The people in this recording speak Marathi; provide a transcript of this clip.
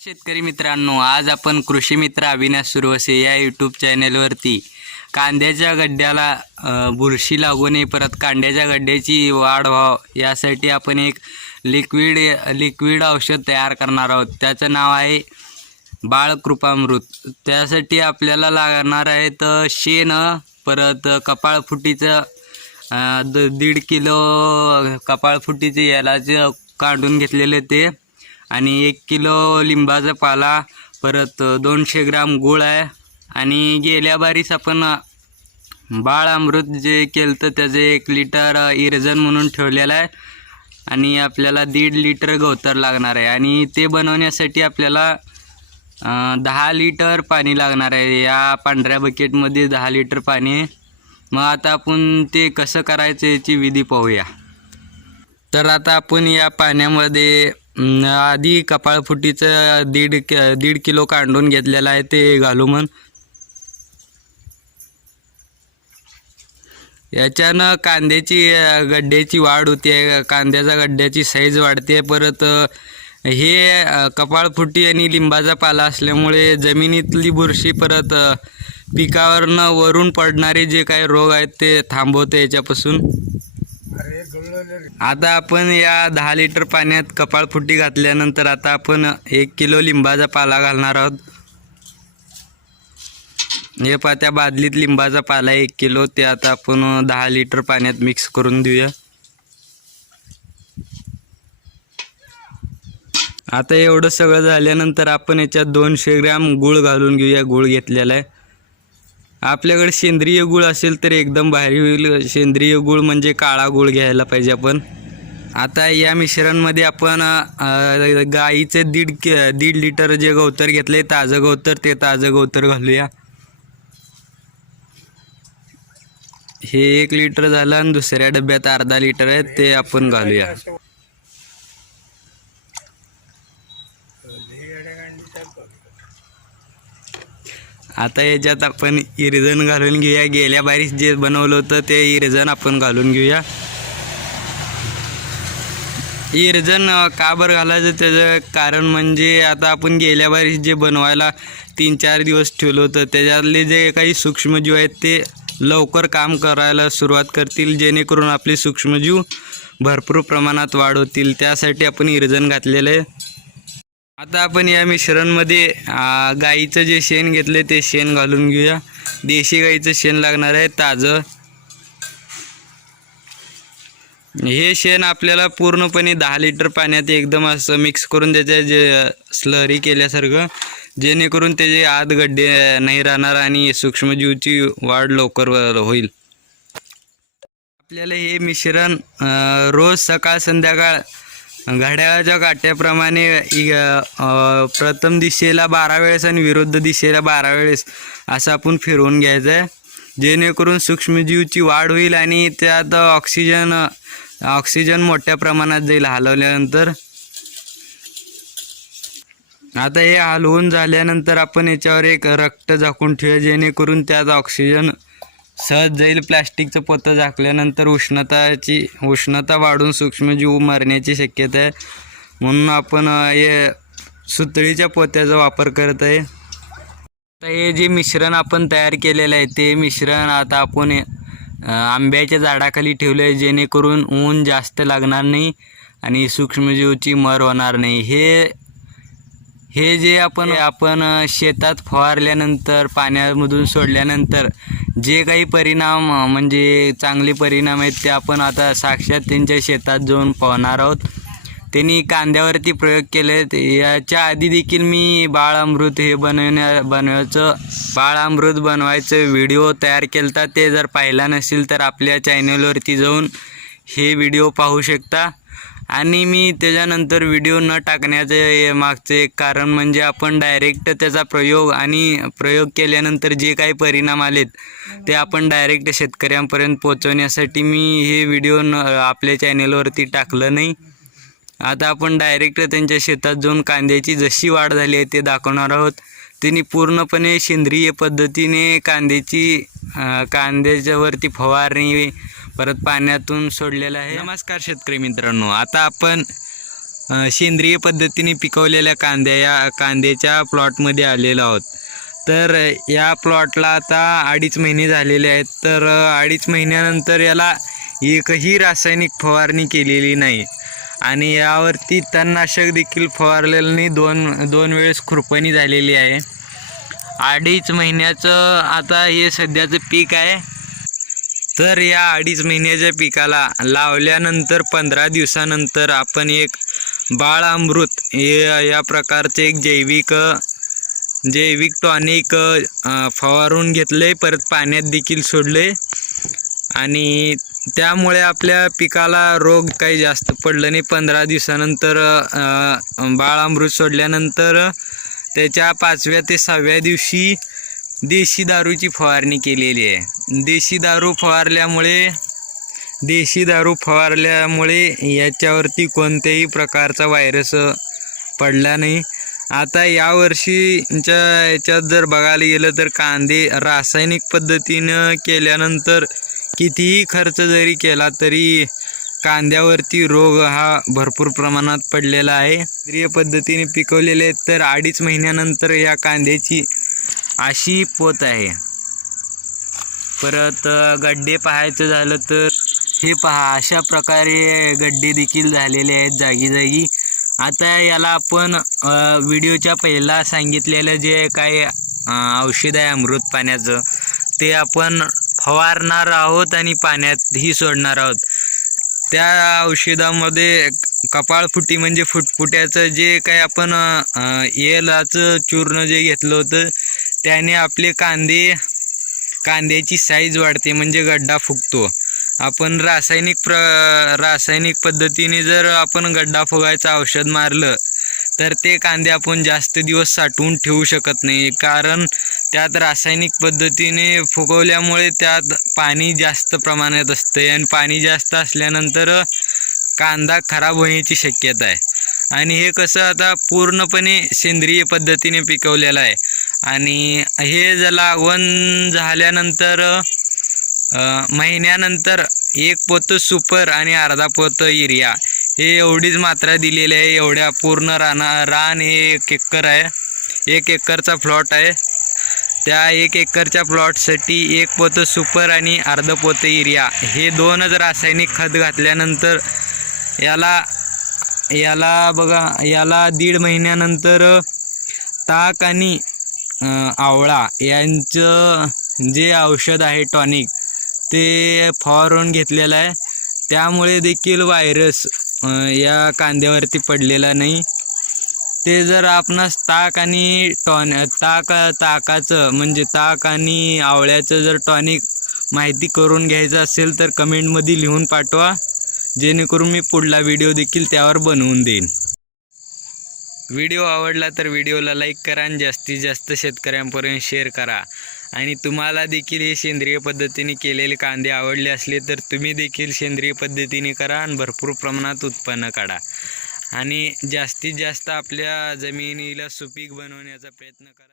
शेतकरी मित्रांनो आज आपण कृषी मित्र अविनाश सुरवसे या यूट्यूब चॅनेलवरती कांद्याच्या गड्ड्याला बुरशी लागू नये परत कांद्याच्या गड्ड्याची वाढ व्हाव यासाठी आपण एक लिक्विड लिक्विड औषध तयार करणार आहोत. त्याचं नाव आहे बाळकृपामृत. त्यासाठी आपल्याला लागणार आहेत शेण परत कपाळफुटीचं द दीड किलो कपाळफुटीचे यालाचं काढून घेतलेले ते आणि एक किलो लिंबाचा पाला परत दोनशे ग्राम गूळ आहे. आणि गेल्या बारीस आपण बाळ अमृत जे केलं तर त्याचे एक लिटर इरजन म्हणून ठेवलेलं आहे. आणि आपल्याला दीड लिटर गवतर लागणार आहे. आणि ते बनवण्यासाठी आपल्याला दहा लिटर पाणी लागणार आहे. या पांढऱ्या बकेटमध्ये दहा लिटर पाणी आहे. मग आता आपण ते कसं करायचं याची विधी पाहूया. तर आता आपण या पाण्यामध्ये आधी कपाळफुटीचं दीड दीड किलो काढून घेतलेलं आहे ते घालू म्हण. याच्यानं कांद्याची गड्ड्याची वाढ होते कांद्याचा गड्ड्याची साईज वाढते परत हे कपाळफुटी आणि लिंबाचा पाला असल्यामुळे जमिनीतली बुरशी परत पिकावरनं वरून पडणारे जे काही रोग आहेत ते थांबवते याच्यापासून. आता आपण या दहा लिटर पाण्यात कपाळफुटी घातल्यानंतर आता आपण एक किलो लिंबाचा पाला घालणार आहोत. हे पा त्या बादलीत लिंबाचा पाला एक किलो ते आता आपण दहा लिटर पाण्यात मिक्स करून देऊया. आता एवढं सगळं झाल्यानंतर आपण याच्यात दोनशे ग्रॅम गूळ घालून घेऊया गूळ घेतलेला आहे. आपल्याकडे सेंद्रिय गूळ असेल तर एकदम भारी होईल. सेंद्रिय गूळ म्हणजे काळा गूळ घ्यायला पाहिजे आपण. आता या मिश्रणमध्ये आपण गाईचे दीड कि दीड लिटर जे गवतर घेतले ताजं गवतर ते ताजं गवतर घालूया. हे एक लिटर झालं आणि दुसऱ्या डब्यात अर्धा लिटर आहे ते आपण घालूया. आता याच्यात आपण इरिजन घालून घेऊया. गेल्या बारीस जे बनवलं होतं ते इरजन आपण घालून घेऊया. इरिजन का बरं घालायचं? त्याचं कारण म्हणजे आता आपण गेल्या बारीस जे बनवायला तीन चार दिवस ठेवलं होतं त्याच्यातले जे काही सूक्ष्मजीव आहेत ते लवकर काम करायला सुरुवात करतील जेणेकरून आपले सूक्ष्मजीव भरपूर प्रमाणात वाढ होतील त्यासाठी आपण इरिजन घातलेलं आहे. आता आपण या मिश्रणमध्ये गाईचं जे शेण घेतले ते शेण घालून घेऊया. देशी गाईचं शेण लागणार आहे ताजं. हे शेण आपल्याला पूर्णपणे दहा लिटर पाण्यात एकदम असं मिक्स करून त्याच्या जे स्लरी केल्यासारखं जेणेकरून त्याचे आत गड्डे नाही राहणार आणि सूक्ष्मजीवची वाढ लवकर होईल. आपल्याला हे मिश्रण रोज सकाळ संध्याकाळ घड्याळाच्या काट्याप्रमाणे इ- प्रथम दिशेला बारा वेळेस आणि विरुद्ध दिशेला बारा वेळेस असं आपण फिरवून घ्यायचं आहे जेणेकरून सूक्ष्मजीवची वाढ होईल आणि त्यात ऑक्सिजन ऑक्सिजन मोठ्या प्रमाणात जाईल हलवल्यानंतर. आता हे हलवून झाल्यानंतर आपण याच्यावर एक रक्त झाकून ठेवूया जेणेकरून त्यात ऑक्सिजन सहज जाईल प्लॅस्टिकचं पोतं झाकल्यानंतर उष्णताची उष्णता वाढून सूक्ष्मजीव मरण्याची शक्यता आहे. म्हणून आपण हे सुतळीच्या पोत्याचा वापर करत आहे. आता हे जे मिश्रण आपण तयार केलेलं आहे ते मिश्रण आता आपण आंब्याच्या झाडाखाली ठेवलं आहे जेणेकरून ऊन जास्त लागणार नाही आणि सूक्ष्मजीवची मर होणार नाही. हे हे जे आपण आपण शेतात फवारल्यानंतर पाण्यामधून सोडल्यानंतर जे काही परिणाम म्हणजे चांगले परिणाम आहेत ते आपण आता साक्षात त्यांच्या शेतात जाऊन पाहणार आहोत. त्यांनी कांद्यावरती प्रयोग केले. आहेत. याच्या आधी देखील मी बाळ अमृत हे बनवण्या बनवायचं बाळ अमृत बनवायचं व्हिडिओ तयार केला ते जर पाहिला नसेल तर आपल्या चॅनलवरती जाऊन हे व्हिडिओ पाहू शकता. आणि मी त्याच्यानंतर व्हिडिओ न टाकण्याचे मागचे एक कारण म्हणजे आपण डायरेक्ट त्याचा प्रयोग आणि प्रयोग केल्यानंतर जे काही परिणाम आलेत ते आपण डायरेक्ट शेतकऱ्यांपर्यंत पोचवण्यासाठी मी हे व्हिडिओ न आपल्या चॅनेलवरती टाकलं नाही. आता आपण डायरेक्ट त्यांच्या शेतात जाऊन कांद्याची जशी वाढ झाली आहे ते दाखवणार आहोत. त्यांनी पूर्णपणे सेंद्रिय पद्धतीने कांद्याची कांद्याच्यावरती फवारणी परत पाण्यातून सोडलेलं आहे. नमस्कार शेतकरी मित्रांनो आता आपण सेंद्रिय पद्धतीने पिकवलेल्या कांद्या या कांद्याच्या प्लॉटमध्ये आलेलो आहोत. तर या प्लॉटला आता अडीच महिने झालेले आहेत. तर अडीच महिन्यानंतर याला एकही रासायनिक फवारणी केलेली नाही. आणि यावरती तणनाशक देखील फवारलेलं नाही दोन दोन वेळेस खुरपणी झालेली आहे. अडीच महिन्याचं आता हे सध्याचं पीक आहे. तर या अडीच महिन्याच्या पिकाला लावल्यानंतर पंधरा दिवसानंतर आपण एक बाळ अमृत हे या प्रकारचे एक जैविक जैविक टॉनिक फवारून घेतले परत पाण्यात देखील सोडले. आणि त्यामुळे आपल्या पिकाला रोग काही जास्त पडलं नाही. पंधरा दिवसानंतर बाळ बाळामृत सोडल्यानंतर त्याच्या पाचव्या ते सहाव्या दिवशी देशी दारूची फवारणी केलेली आहे. देशी दारू फवारल्यामुळे देशी दारू फवारल्यामुळे याच्यावरती कोणत्याही प्रकारचा व्हायरस पडला नाही. आता यावर्षीच्या याच्यात जर बघायला गेलं तर कांदे रासायनिक पद्धतीनं केल्यानंतर कितीही खर्च जरी केला तरी कांद्यावरती रोग हा भरपूर प्रमाणात पडलेला आहे. सेंद्रिय पद्धतीने पिकवलेले तर अडीच महिन्यानंतर या कांद्याची अशी पोत आहे. परत गड्डे पाहायचं झालं तर हे पहा अशा प्रकारे गड्डे देखील झालेले आहेत जागी जागी आता याला आपण व्हिडिओच्या पहिला सांगितलेलं जे काही औषध आहे अमृत पाण्याचं ते आपण फवारणार आहोत आणि पाण्यातही सोडणार आहोत. त्या औषधामध्ये कपाळफुटी म्हणजे फुटफुट्याचं जे काही आपण येलाचं चूर्ण जे घेतलं होतं त्याने आपले कांदे कांद्याची साईज वाढते म्हणजे गड्डा फुगतो. आपण रासायनिक प्र रासायनिक पद्धतीने जर आपण गड्डा फुगायचं औषध मारलं तर ते कांदे आपण जास्त दिवस साठवून ठेवू शकत नाही. कारण त्यात रासायनिक पद्धतीने फुगवल्यामुळे त्यात पाणी जास्त प्रमाणात असते आणि पाणी जास्त असल्यानंतर कांदा खराब होण्याची शक्यता आहे. आणि हे कसं आता पूर्णपणे सेंद्रिय पद्धतीने पिकवलेलं आहे. आणि हे जर लागवण झाल्यानंतर महिन्यानंतर एक पोतं सुपर आणि अर्धा पोत युरिया हे एवढीच मात्रा दिलेली आहे एवढ्या पूर्ण राना रान हे एक एकर आहे. एक एकरचा प्लॉट आहे. त्या एक एकरच्या प्लॉटसाठी एक पोतं सुपर आणि अर्ध पोतं युरिया हे दोनच रासायनिक खत घातल्यानंतर याला याला बघा याला दीड महिन्यानंतर ताक आणि आवळा यांचं जे औषध आहे टॉनिक ते फवारून घेतलेलं आहे. त्यामुळे देखील व्हायरस या कांद्यावरती पडलेला नाही. ते जर आपणास ताक आणि टॉन ताक ताकाचं म्हणजे ताक आणि आवळ्याचं जर टॉनिक माहिती करून घ्यायचं असेल तर कमेंटमध्ये लिहून पाठवा. जेणेकरून मी पुढला व्हिडिओ देखील त्यावर बनवून देईन. व्हिडिओ आवडला तर व्हिडिओला लाईक करा आणि जास्तीत जास्त शेतकऱ्यांपर्यंत शेअर करा. आणि तुम्हाला देखील हे सेंद्रिय पद्धतीने केलेले कांदे आवडले असले तर तुम्ही देखील सेंद्रिय पद्धतीने करा आणि भरपूर प्रमाणात उत्पन्न काढा. आणि जास्तीत जास्त आपल्या जमिनीला सुपीक बनवण्याचा प्रयत्न करा.